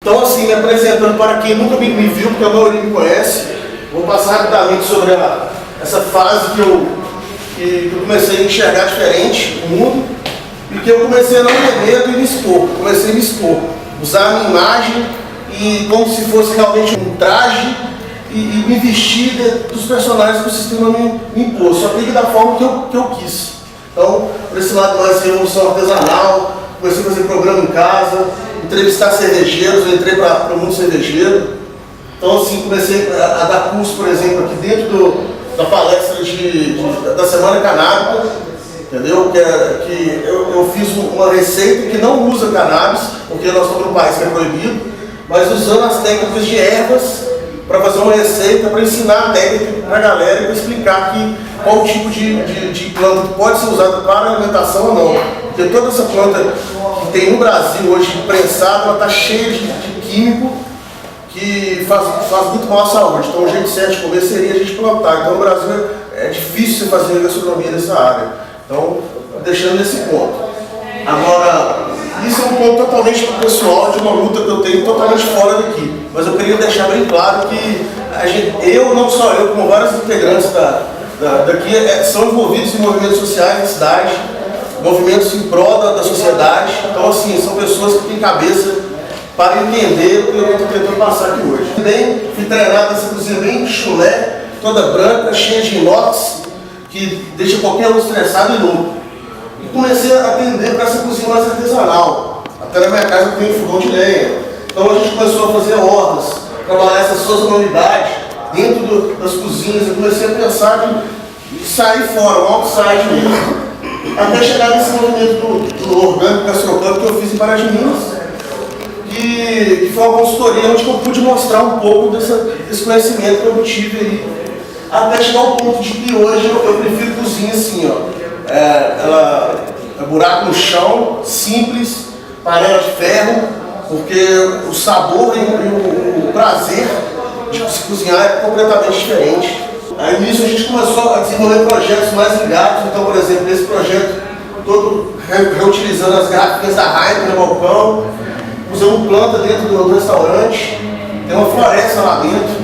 Então, assim, me apresentando para quem nunca me viu, porque a maioria me conhece, vou passar rapidamente sobre essa fase que eu comecei a enxergar diferente o mundo e que eu comecei a não ter medo e me expor. Comecei a me expor, usar a minha imagem e como se fosse realmente um traje e me vestir dos personagens que o sistema me impôs, só que da forma que eu quis. Então, por esse lado mais de revolução artesanal, comecei a fazer programa em casa, entrevistar cervejeiros, eu entrei para o mundo cervejeiro. Então, assim, comecei a dar curso, por exemplo, aqui dentro da palestra da Semana Canábica, entendeu? Que eu fiz uma receita que não usa cannabis, porque nós estamos num país que é proibido, mas usando as técnicas de ervas para fazer uma receita, para ensinar a técnica para a galera e para explicar qual tipo de planta pode ser usada para alimentação ou não. Porque toda essa planta que tem no Brasil hoje, prensada, ela está cheia de químico que faz muito mal à saúde. Então o jeito certo de comer seria a gente plantar. Então no Brasil é difícil você fazer gastronomia nessa área. Então, deixando nesse ponto. Agora, isso é um ponto totalmente pessoal, de uma luta que eu tenho totalmente fora daqui. Mas eu queria deixar bem claro que eu, não só eu, como vários integrantes daqui, são envolvidos em movimentos sociais na cidade, movimentos em prol da sociedade. Então, assim, são pessoas que têm cabeça para entender o que eu estou tentando passar aqui hoje. Também fui treinado nessa cozinha bem chulé, toda branca, cheia de inox, que deixa qualquer um estressado e louco. E comecei a atender para essa cozinha mais artesanal. Até na minha casa tem um fogão de lenha. Então a gente começou a fazer hortas, trabalhar essa sazonalidade dentro das cozinhas. Eu comecei a pensar de sair fora, um outside mesmo. Até chegar nesse movimento do orgânico gastronômico que eu fiz em Pará de Minas. Que foi uma consultoria onde eu pude mostrar um pouco desse conhecimento que eu tive aí. Até chegar ao ponto de que hoje eu prefiro cozinha assim, ó. Ela é buraco no chão, simples, panela de ferro, porque o sabor e o prazer de se cozinhar é completamente diferente. Aí nisso a gente começou a desenvolver projetos mais ligados. Então, por exemplo, esse projeto todo reutilizando as garrafinhas da Heineken no balcão, usando planta dentro do restaurante, tem uma floresta lá dentro,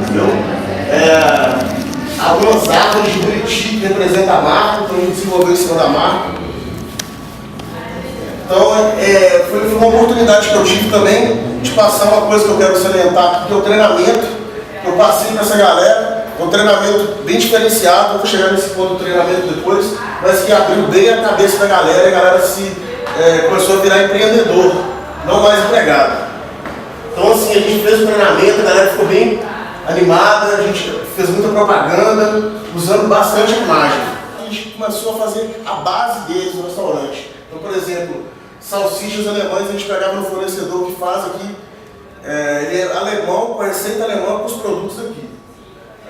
entendeu? Algumas árvores de Buriti que representam a marca, então a gente desenvolveu em cima da marca. Então, foi uma oportunidade que eu tive também de passar uma coisa que eu quero salientar, que é o treinamento que eu passei para essa galera. É um treinamento bem diferenciado, eu vou chegar nesse ponto do treinamento depois, mas que abriu bem a cabeça da galera e a galera começou a virar empreendedor, não mais empregado. Então, assim, a gente fez o treinamento, a galera ficou bem animada, a gente fez muita propaganda, usando bastante imagem. A gente começou a fazer a base deles no restaurante. Então, por exemplo, salsichas alemãs a gente pegava no fornecedor que faz aqui, ele é alemão, com a receita alemã com os produtos aqui.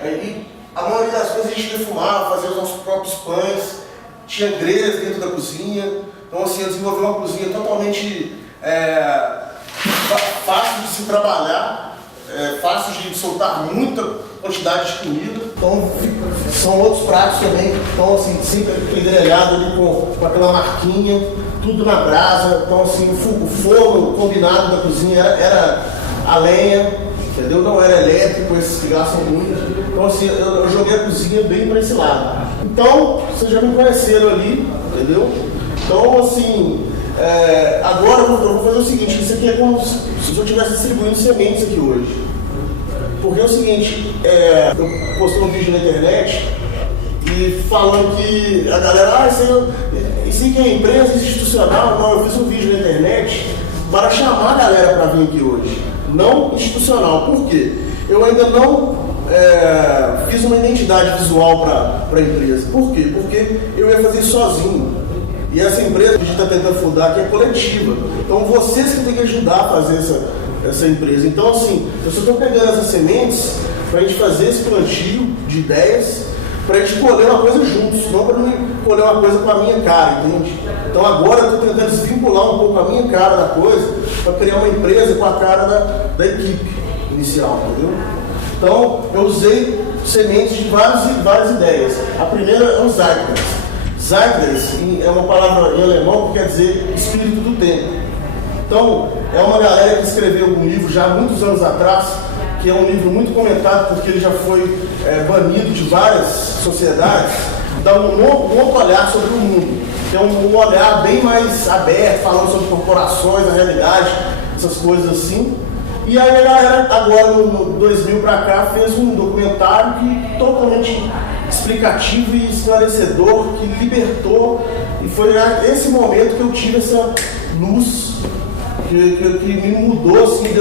Aí, a maioria das coisas a gente defumava, fazia os nossos próprios pães, tinha grelhas dentro da cozinha. Então, assim, eu desenvolvi uma cozinha totalmente fácil de se trabalhar. Fácil de soltar muita quantidade de comida. Então, são outros pratos também. Então, assim, sempre grelhado ali com aquela marquinha, tudo na brasa. Então, assim, o fogo combinado da cozinha era a lenha, entendeu? Não era elétrico, esses que gastam muito. Então, assim, eu joguei a cozinha bem para esse lado. Então, vocês já me conheceram ali, entendeu? Então, assim, agora eu vou fazer o seguinte, isso aqui é como se eu estivesse distribuindo sementes aqui hoje. Porque é o seguinte, eu postei um vídeo na internet e falando que a galera, isso aí que é empresa institucional. Não, eu fiz um vídeo na internet para chamar a galera para vir aqui hoje, não institucional. Por quê? Eu ainda não fiz uma identidade visual para a empresa. Por quê? Porque eu ia fazer isso sozinho. E essa empresa que a gente está tentando fundar aqui é coletiva. Então vocês que têm que ajudar a fazer essa empresa. Então, assim, eu só estou pegando essas sementes para a gente fazer esse plantio de ideias, para a gente colher uma coisa juntos, não para não colher uma coisa com a minha cara, entende? Então agora eu estou tentando desvincular um pouco a minha cara da coisa para criar uma empresa com a cara da equipe inicial, entendeu? Então eu usei sementes de várias ideias. A primeira é o Zeitgeist. Zeitgeist é uma palavra em alemão que quer dizer espírito do tempo. Então, é uma galera que escreveu um livro já há muitos anos atrás, que é um livro muito comentado porque ele já foi banido de várias sociedades, dá um outro olhar sobre o mundo, que é um olhar bem mais aberto, falando sobre corporações, a realidade, essas coisas assim. E aí a galera, agora no 2000 para cá, fez um documentário que totalmente explicativo e esclarecedor, que libertou, e foi esse momento que eu tive essa luz que me mudou, assim,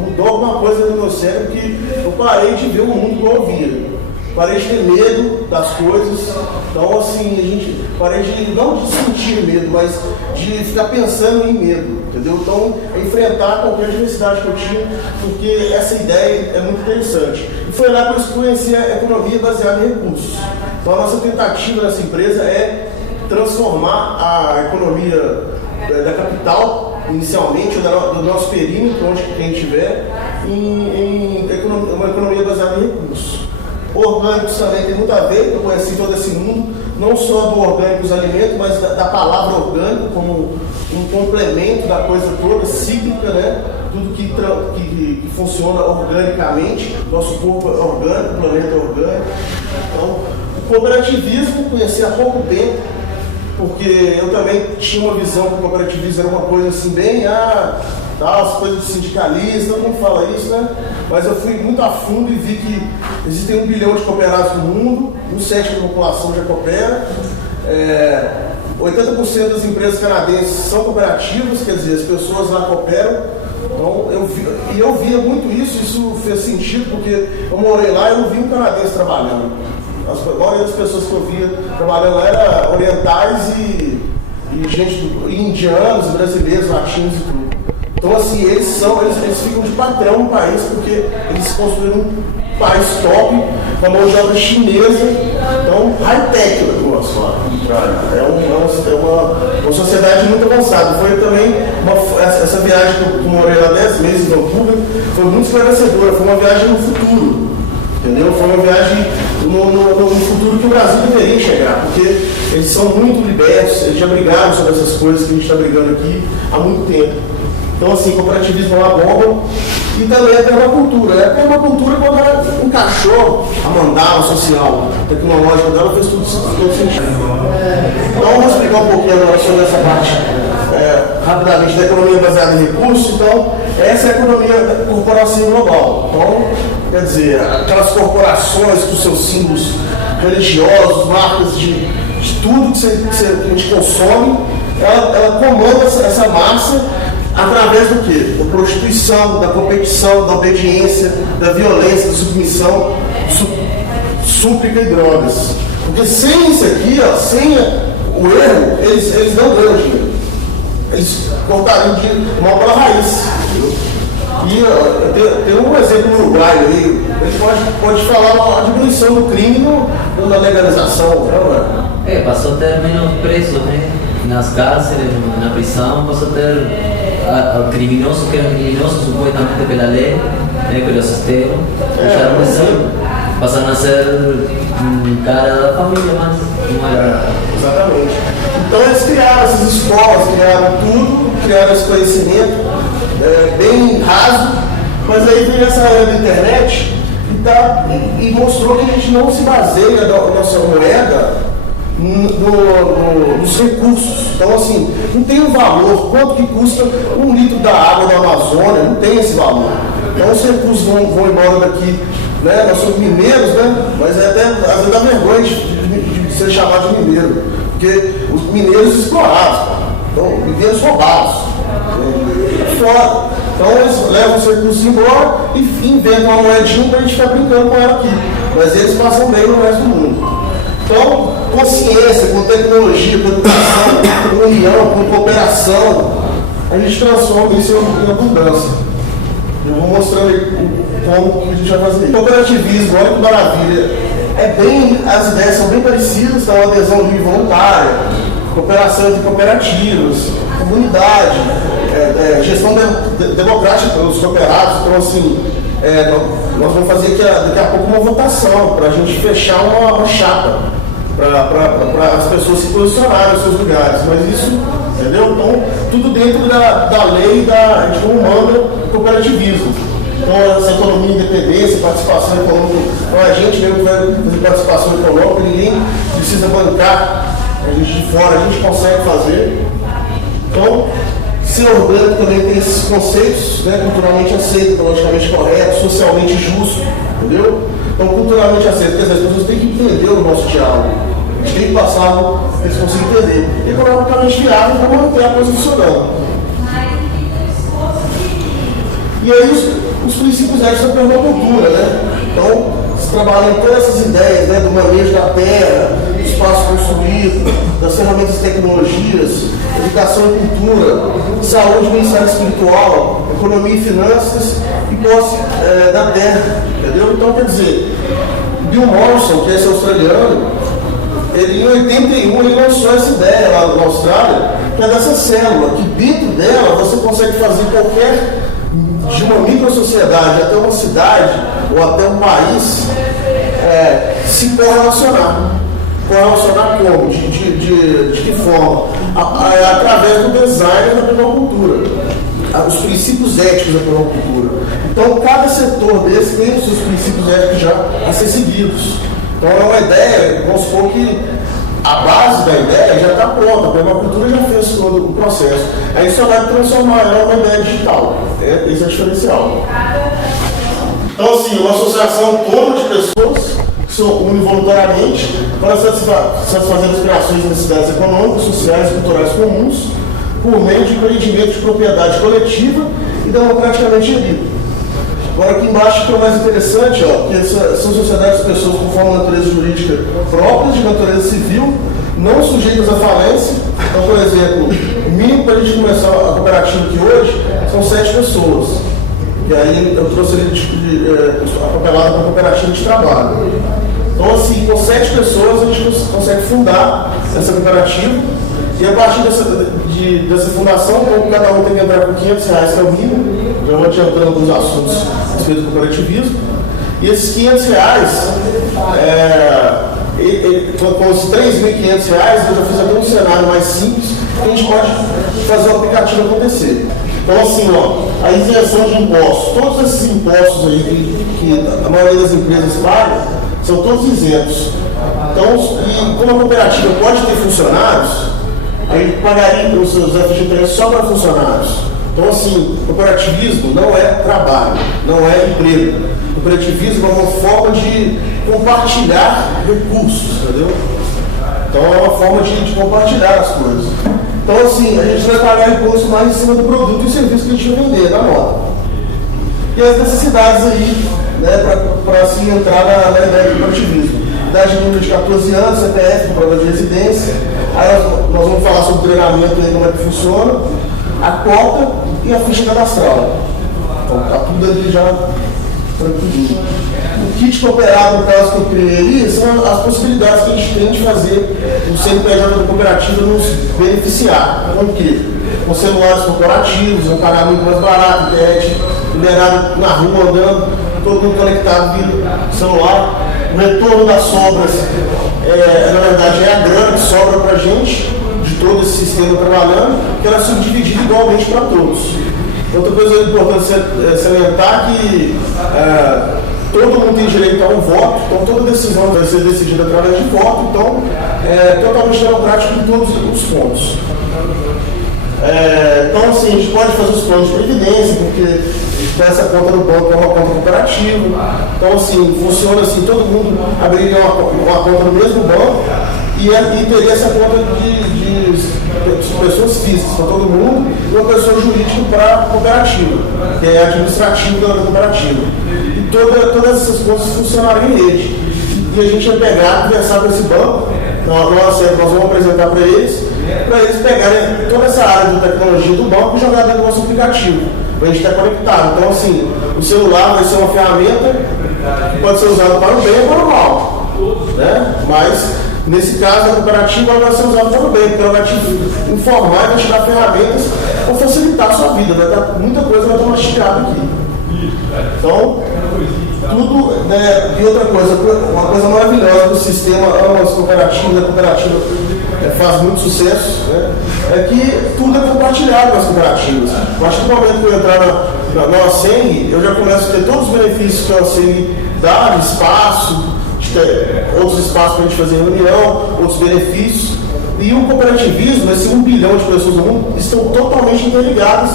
mudou alguma coisa no meu cérebro, que eu parei de ver o mundo como eu via. Parei de ter medo das coisas, então assim, parei de, não de sentir medo, mas de ficar pensando em medo, entendeu? Então, enfrentar qualquer diversidade que eu tinha, porque essa ideia é muito interessante. E foi lá que eu conheci a economia baseada em recursos. Então, a nossa tentativa nessa empresa é transformar a economia da capital, inicialmente, do nosso perímetro, onde quem estiver, em uma economia baseada em recursos. Orgânicos também tem muito a ver, eu conheci todo esse mundo, não só do orgânico dos alimentos, mas da palavra orgânico como um complemento da coisa toda, cíclica, né? Tudo que funciona organicamente, nosso corpo é orgânico, o planeta é orgânico. Então, o cooperativismo conheci há pouco tempo, porque eu também tinha uma visão que o cooperativismo era uma coisa assim, bem, as coisas de sindicalista, todo mundo fala isso, né? Mas eu fui muito a fundo e vi que existem 1 bilhão de cooperados no mundo, 1/7 da população já coopera, 80% das empresas canadenses são cooperativas, quer dizer, as pessoas lá cooperam. Então, eu via muito isso fez sentido, porque eu morei lá e eu não vi um canadense trabalhando. A maioria das pessoas que eu via trabalhando lá eram orientais e indianos, brasileiros, latinos e tudo. Então, assim, eles ficam de patrão no país, porque eles construíram um país top, com a mão de obra chinesa, então, high-tech o negócio. É uma sociedade muito avançada. Foi também, essa viagem que eu morei lá 10 meses em Vancouver, foi muito esclarecedora, foi uma viagem no futuro, entendeu? Foi uma viagem no futuro que o Brasil deveria chegar, porque eles são muito libertos, eles já brigaram sobre essas coisas que a gente está brigando aqui há muito tempo. Então, assim, cooperativismo é uma bomba. E também a permacultura. A permacultura, quando ela encaixou a mandala social, tecnológica dela, fez todo sentido. Então, vamos explicar um pouquinho agora sobre essa parte, rapidamente, da economia baseada em recursos. Então, essa é a economia corporativa global. Então, quer dizer, aquelas corporações com seus símbolos religiosos, marcas de tudo que a gente consome, ela comanda essa massa através do quê? Da prostituição, da competição, da obediência, da violência, da submissão, súplica e drogas. Porque sem isso aqui, sem o erro, eles não ganham dinheiro. Eles cortariam dinheiro mal pela raiz. E tem um exemplo no Uruguai aí, ele pode falar a diminuição do crime na legalização, né? Passou a ter menos presos, né? Nas cárceres, na prisão, passou a ter criminosos que eram criminosos supuestamente pela lei, pelo sistema, deixaram de ser, passaram a ser cara da família, mas não era. Exatamente. Então eles criaram essas escolas, criaram tudo, criaram esse conhecimento bem raso, mas aí veio essa era da internet e mostrou que a gente não se baseia na nossa moeda nos recursos. Então, assim, não tem um valor, quanto que custa 1 litro da água da Amazônia, não tem esse valor. Então, os recursos vão embora daqui, né? Nós somos mineiros, né? Mas até, às vezes dá vergonha de ser chamado de mineiro, porque os mineiros explorados, então, mineiros roubados, fora. Então, eles levam os recursos embora e inventam uma moedinha para a gente ficar brincando com ela aqui. Mas eles passam bem no resto do mundo. Então, com ciência, com tecnologia, com educação, com união, com cooperação, a gente transforma isso em abundância. Eu vou mostrando aí como a gente vai fazer isso. Cooperativismo, olha que maravilha. As ideias são bem parecidas, então adesão livre voluntária, cooperação entre cooperativas, comunidade, gestão democrática pelos cooperados. Então, assim, nós vamos fazer daqui a pouco uma votação para a gente fechar uma chapa. para as pessoas se posicionarem nos seus lugares, mas isso, entendeu? Então, tudo dentro da lei, a gente não manda cooperativismo. Então, essa autonomia, independência, participação econômica, então a gente mesmo que vai fazer participação econômica, ninguém precisa bancar a gente de fora, a gente consegue fazer. Então, ser orgânico também tem esses conceitos, né, culturalmente aceito, ecologicamente correto, socialmente justo, entendeu? Então, culturalmente aceito, quer dizer, as pessoas têm que entender o nosso diálogo, a gente tem que passar, eles conseguem entender. Economicamente viável para manter a coisa funcionando. E aí, os princípios éticos da permacultura, né? Então, se trabalha em todas essas ideias, né, do manejo da terra, do espaço construído, das ferramentas e tecnologias, educação e cultura, saúde, bem-estar espiritual, economia e finanças e posse da terra, entendeu? Então, quer dizer, Bill Mollison, que é esse australiano, ele em 81 ele lançou essa ideia lá na Austrália, que é dessa célula, que dentro dela você consegue fazer qualquer, de uma microsociedade até uma cidade ou até um país, se correlacionar. Correlacionar como? De que forma? Através do design da permacultura, os princípios éticos da permacultura. Então, cada setor desse tem os seus princípios éticos já a ser seguidos. Então, é uma ideia, vamos supor que a base da ideia já está pronta, a permacultura já fez todo o processo. Aí só vai transformar ela numa ideia digital. Esse é o diferencial. Então, assim, uma associação autônoma de pessoas que se unem voluntariamente para satisfazer aspirações e necessidades econômicas, sociais e culturais comuns por meio de empreendimento de propriedade coletiva e democraticamente gerido. Agora, aqui embaixo, que é o mais interessante, ó, que são sociedades de pessoas com forma de natureza jurídica próprias, de natureza civil, não sujeitas à falência. Então, por exemplo, o mínimo para a gente começar a cooperativa aqui hoje são 7 pessoas. E aí eu trouxe ele apelado para cooperativa de trabalho. Então, assim, com 7 pessoas a gente consegue fundar essa cooperativa. E a partir dessa fundação, cada um tem que entrar com R$500, que é o mínimo. Já vou adiantando alguns assuntos a respeito do cooperativismo. E esses R$500, com os R$3.500, eu já fiz até um cenário mais simples, que a gente pode fazer o aplicativo acontecer. Então, assim, ó, a isenção de impostos, todos esses impostos aí que a maioria das empresas pagam, são todos isentos. Então, e como a cooperativa pode ter funcionários, a gente pagaria os seus FGTS só para funcionários. Então, assim, cooperativismo não é trabalho, não é emprego. Cooperativismo é uma forma de compartilhar recursos, entendeu? Então, é uma forma de compartilhar as coisas. Então, assim, a gente vai pagar imposto mais em cima do produto e serviço que a gente vai vender, na nota. E as necessidades aí, né, para se entrar na ideia do cooperativismo. Idade mínima de 14 anos, CPF, prova de residência. Aí nós vamos falar sobre o treinamento aí, como é que funciona, a cota e a ficha cadastral. Então tá tudo ali já tranquilinho. O kit cooperado, no caso que eu criei ali, são as possibilidades que a gente tem de fazer o CNPJ da cooperativa nos beneficiar. Com o quê? Com celulares corporativos, um pagamento mais barato, internet liberado na rua, andando, todo mundo conectado via celular. O retorno das sobras, na verdade, é a grana que sobra para a gente, de todo esse sistema trabalhando, que ela é subdividida igualmente para todos. Outra coisa importante salientar que todo mundo tem direito a um voto, então toda decisão vai ser decidida através de voto, então é totalmente democrático em todos os pontos. Então, assim, a gente pode fazer os planos de previdência, porque essa conta no banco é uma conta cooperativa. Então, assim, funciona assim, todo mundo abriria uma conta no mesmo banco e teria essa conta de pessoas físicas para todo mundo e uma pessoa jurídica para a cooperativa, que é administrativa da cooperativa. E todas essas contas funcionariam em rede. E a gente vai pegar, conversar com esse banco, nós vamos apresentar para eles pegarem toda essa área de tecnologia do banco e jogar dentro do nosso aplicativo, para a gente estar conectado. Então, assim, o celular vai ser uma ferramenta que pode ser usada para o bem ou para o mal, né? Mas, nesse caso, a cooperativa vai ser usada para o bem, porque ela vai te informar e vai te dar ferramentas para facilitar a sua vida. Muita coisa vai estar mastigada aqui. Então, tudo, né, e outra coisa, uma coisa maravilhosa do sistema, as cooperativas, a cooperativa faz muito sucesso, né, é que tudo é compartilhado com as cooperativas. Eu acho que no momento que eu entrar na OCENG, eu já começo a ter todos os benefícios que a OCENG dá, de espaço, de ter outros espaços para a gente fazer reunião, outros benefícios. E o cooperativismo, esse 1 bilhão de pessoas no mundo, estão totalmente interligadas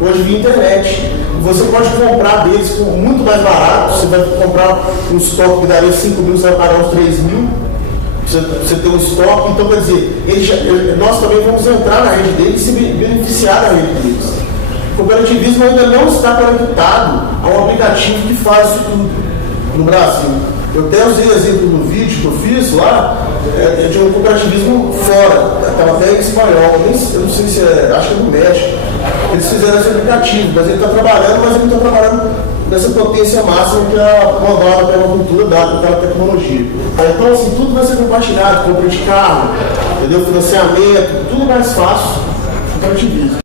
hoje via internet. Você pode comprar deles por muito mais barato. Você vai comprar um estoque que daria 5 mil, você vai pagar uns 3 mil. Você tem um estoque. Então, quer dizer, nós também vamos entrar na rede deles e se beneficiar da rede deles. O cooperativismo ainda não está conectado a um aplicativo que faz isso tudo no Brasil. Eu até usei exemplo no vídeo que eu fiz lá, de um cooperativismo fora, estava até em espanhol, eu não sei se acho que é no México. Eles fizeram esse aplicativo, mas ele está trabalhando, mas ele está trabalhando nessa potência máxima que a mandada pela cultura dá, com aquela tecnologia. Então, assim, tudo vai ser compartilhado, compra de carro, entendeu? Financiamento, tudo mais fácil, cooperativismo.